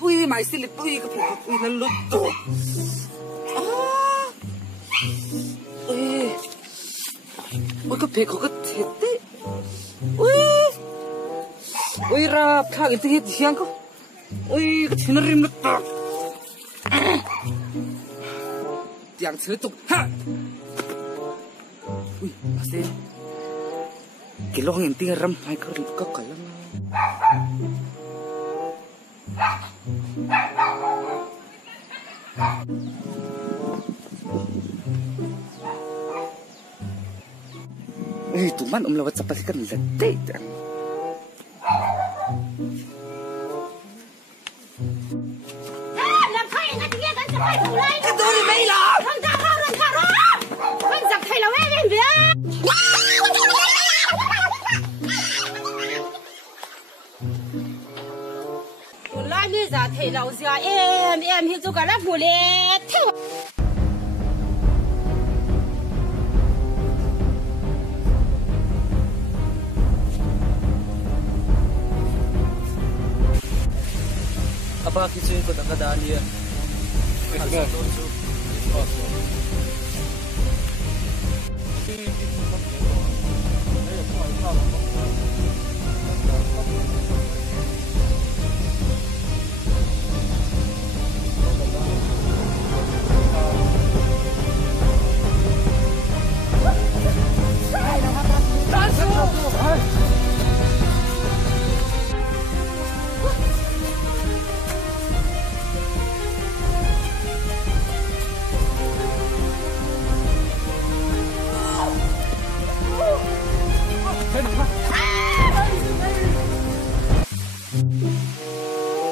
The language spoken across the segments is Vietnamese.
ui mày xin lịch ui cái ui nó lút tổ ui cái phê có cái thiệt đấy ui ra phá cái thiệt gì không ui cái chuyện nó rim nó tổ tiếng chơi tục ha ui mà xem cái lông hình tiếng ram hay có cái lắm tụi man lawat sa palikan late. Làm thay ngay tiếng anh sẽ phải thủ lên. Cái tôi đi mấy lắm. Run thả ra. Anh giặc thay là em biết. Lại như giả thầy lão già em hiện cả lắp mùa lệ. Apa kitchen ko nakadaan niya. Okay.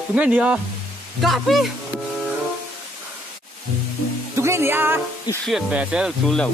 Tunggu ni ah. Kapi. Tunggu ni ah. Shit, better too low.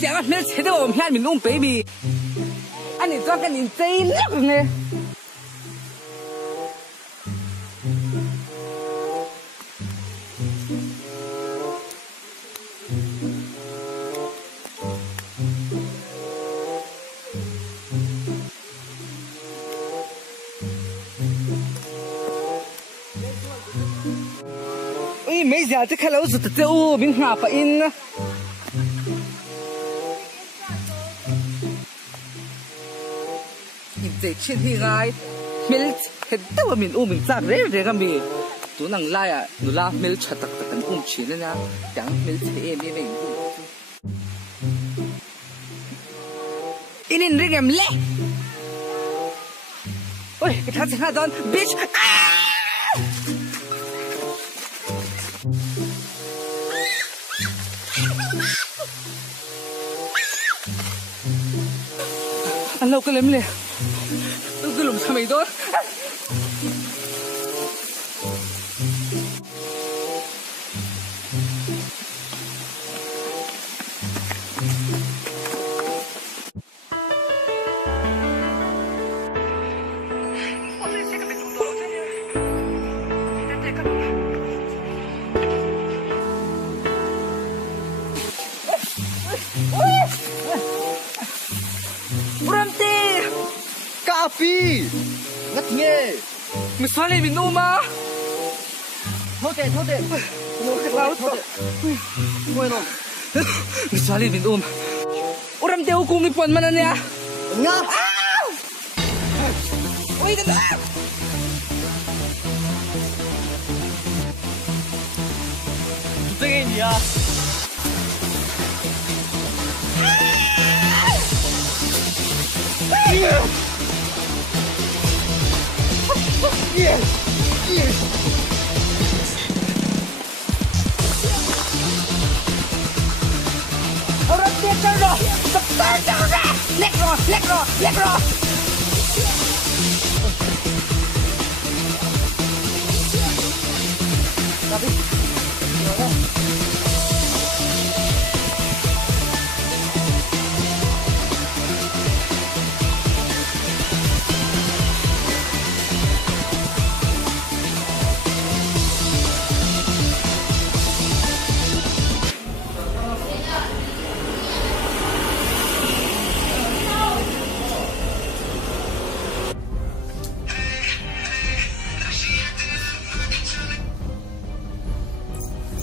Tiếng anh mới chế độ hiện mình ôm baby anh ấy cho cái nhìn dây lắm nè ui mấy giờ thì khai lâu rồi tự tiêu mình hạ phải in dễ chuyện thì ngay mình hết đâu mình mình ra rẻ cái mình tụi nàng lai à tụi la mình chặt tắc tắc chuyện nữa nha chẳng mình thấy em mình in riêng em lẽ ôi cái thằng sinh don bitch anh lâu cái lem lẹ cái lùm sao mày đó Kapi, ngắt nghe. Mình xóa lên mình ôm mà. Thôi kệ. Ngồi nó. Mình xóa lên mình ôm. Orang dia hukum ni pun mana ni ah? Ngap. Oi dah. Tengok ni ah. Yes. Orang dia terus. Cepat terus. Lekro.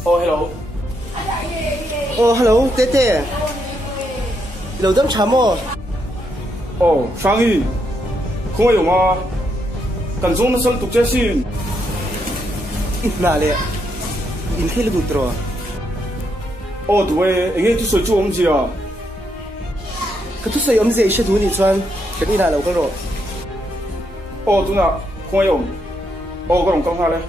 Oh, hello. Oh, hello, Tete. Lâu đâm chạm mò. Oh, Sang Yi. Không ai mà. Cần dùng nó sang tục chế xin. Nà lệ. In khi lực trò. Oh, tụi anh ấy tu sửa chú ông gì à? Cái thứ xây ông gì sẽ thu nhị xoan. Cái đi nào lâu cái rồi. Oh, tụi nào không ai ông. Oh, có đồng công hà lên.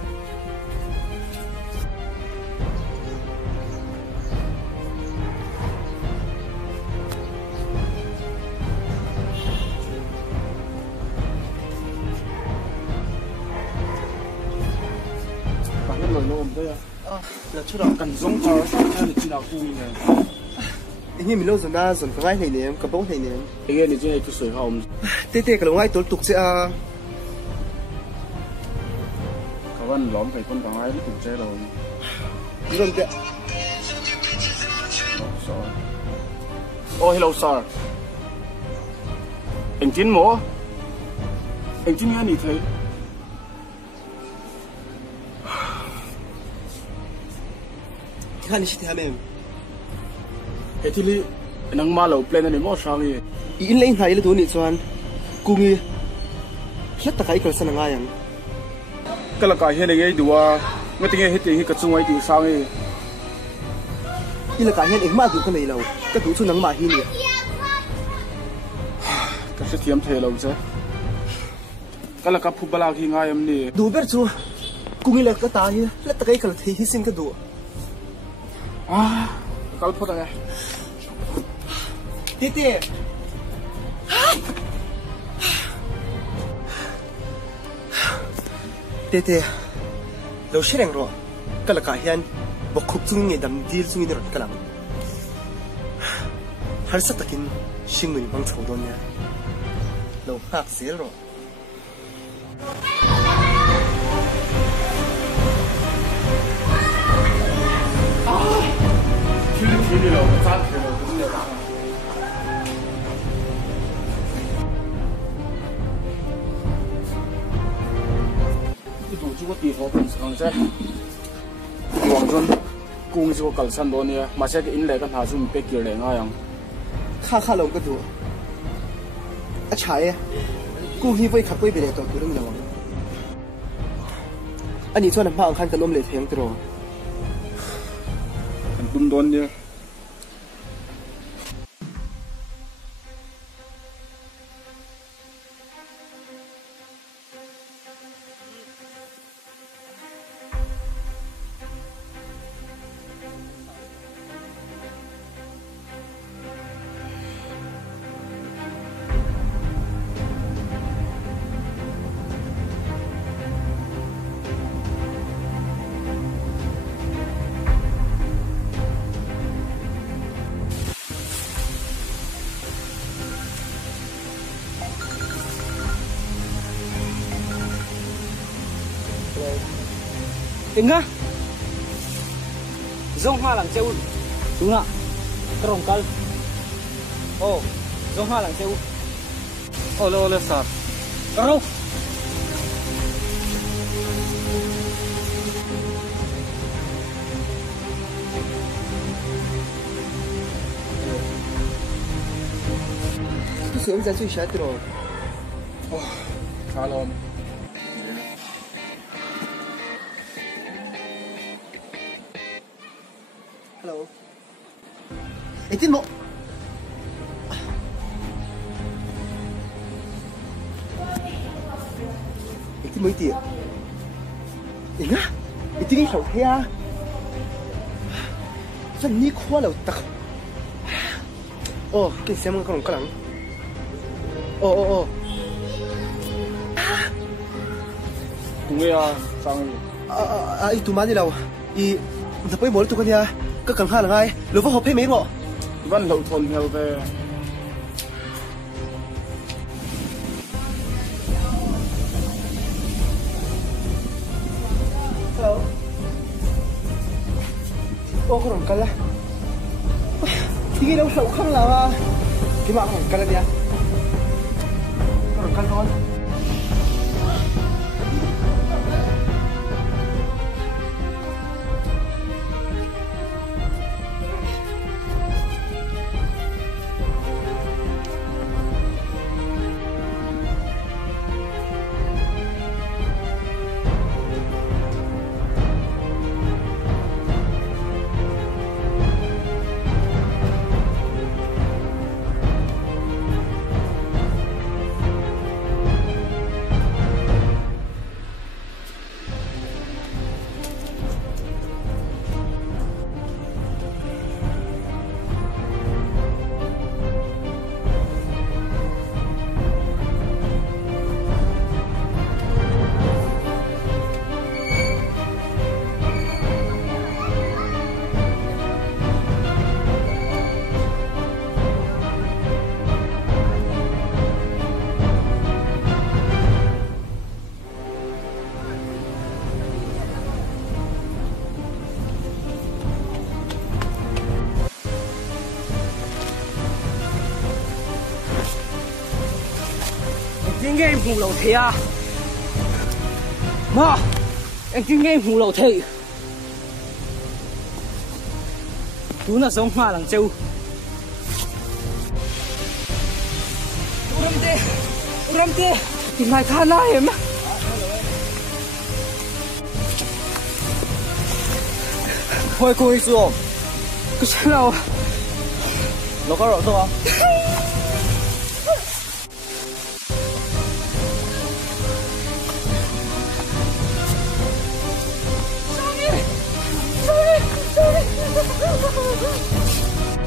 Là chút đó. Cần dùng cho nó chỉ nào vui này. Anh ấy mình lâu rồi na rồi có ai này nè, có bóng này nè. Anh ấy thì tu sửa hòm. Tete cái lâu ai tổ tục sẽ à. Các bạn lõm phải con cái tục chế rồi. Rồi tệ. Oh, hello sir. Anh Tiến mổ. Anh Tiến nghe gì thế? Cái này sẽ làm em. Cái thứ li, nang malo plan này mỏ sang đi. In lên hay là thu nhị xoan. Cùng đi. Hết tất cả cái sân ngay anh. Cái là cái hiện này đùa, ngay tiếng hết tiếng cái chung ấy tiếng sang đi. In là cái hiện em mà đủ cái này lâu. Cái đủ số nắng mà hi nè. Cái sẽ thiêm thế lâu chứ. Cái là cái phụ bala khi ngay em đi. Đủ biết chưa? Cùng đi là cái ta hi, hết tất cả cái thấy hi xin cái đủ. À, cái phụ này. Tete. Tete. Lâu sẽ rằng rồi. Cái là cái hiện bọc khúc chung nghe đam deal chung nghe rồi cái lắm. Har sát takin sinh người bằng thầu đồn nha. Lâu hạc xí rồi. Thiếu đi lâu, sát thế lâu cũng nhiều lắm. Cái đồ chú có tiền họ cũng sang chứ. Hoàng John, cung chú có sẵn đó nè, mà sẽ cái in lệ cái thà chú mình bé kia lệ ngay không? Khá lâu cái đủ. À chạy. Cô hi với khắp với về tổ tụi nó. Anh ấy cho nó mang khăn cái ôm lệ thiêng rồi. Anh cũng đón đi. Tính á. Dông hoa làng treo. Đúng ạ. Krong kal. Oh, dông hoa làng treo. Ole ole sir. Karo. Tôi sớm ra chơi sát rồi. Khá lâu. Hello. Ê Tiến Bộ. Ê Tiến mấy tìa. Ê ngá. Ê Tiến cái khẩu thế à. Sao ní khoa lầu tắc. Ồ, cái xem con lắng. Ồ. tung nghe à sang ai tụi má đi đâu i tập bơi mỗi tụi con nhà các cần khá là ngay lỡ vào hộp hay mấy bộ vẫn lậu thôn theo về hello ô có rồng cân lá thì cái đâu sầu không là cái mạng rồng cân là gì à có rồng cân thôi Anh nghe mù lầu thế à? Mà anh cứ nghe mù lầu thế. Tú là sống hoa làng châu. Uram tê, tìm lại than lại em. thôi cô ấy xuống Cái sao nào? nó có rõ không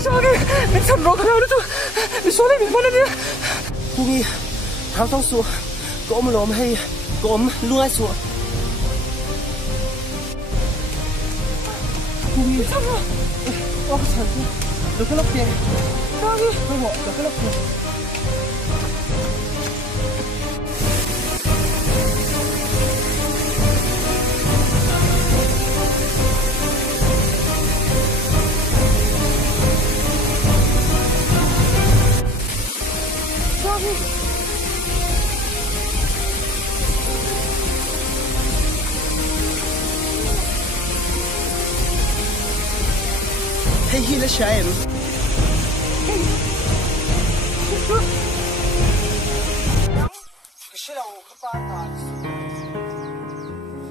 저기 참 로가 그래도 이 손에 밀만하네. cô nghi tháo trong xuống có ôm lồm hay có ôm luôn ai xuống cô nghi ô trời ơi được cái lốc tiền 저기 thôi bộ được cái lốc tiền hay hi là sao em cái nào các bạn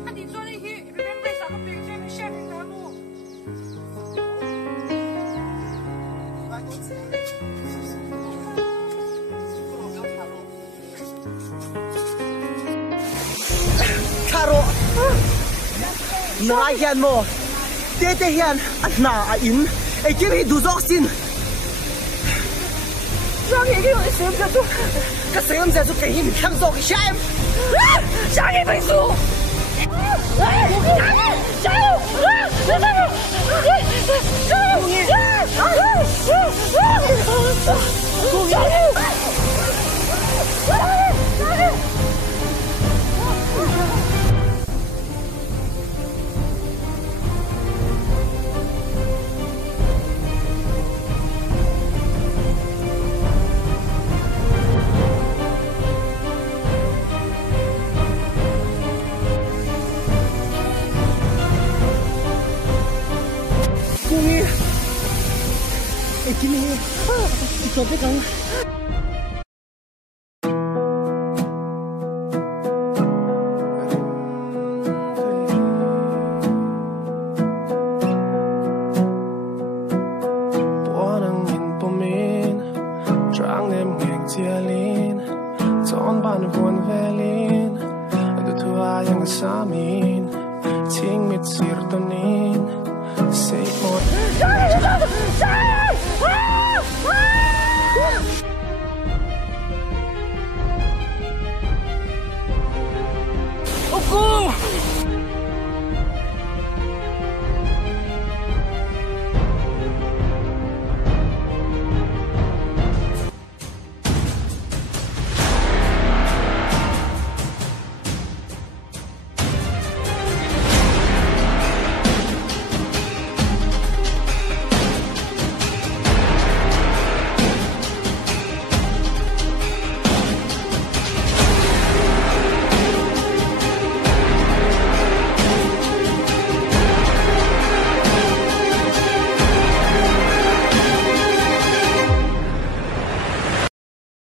anh đi做那些别人为啥个别人没下面干路？ Caro na hian mo te hian a na a in e kim hi du zok sin Giang Nghị cái người sớm ra chú. ka sem ja zu ke hi mi khang zok hi sha em Giang Nghị phải xuống. Kim hi ti to pe kang Samin, ting mit sirtonin, say